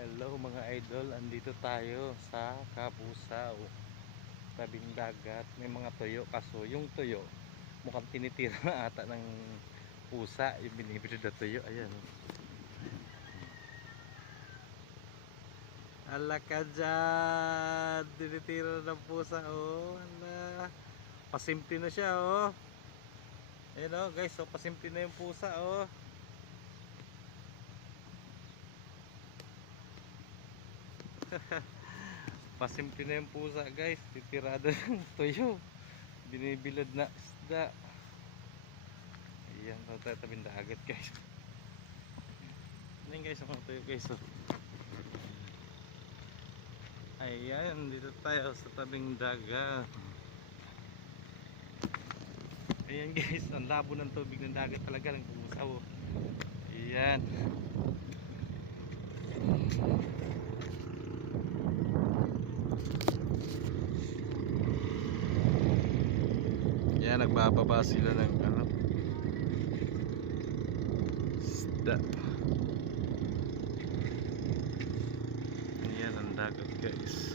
Hello mga idol, andito tayo sa Kabusaw, tabing dagat. May mga tuyo, kaso yung tuyo mukhang tinitira na ata ng pusa, yung binibili na tuyo. Ayan, ala ka dyan, tinitira na ng pusa. Oh, ala, pasimple na siya. Oh, ayan, oh guys, so pasimple na yung pusa. Oh, pasimple na yung pusa guys, titirada ng tuyo, binibilad na isda. Ayan, tabing dagat guys. Ayan guys, ang tuyo guys. Oh, ayan, dito tayo sa tabing dagat. Ayan guys, ang labo ng tubig ng dagat talaga ng Kabusaw. Ayan. Ayan, nagbababa sila ng isda. Ayan ang dagat guys.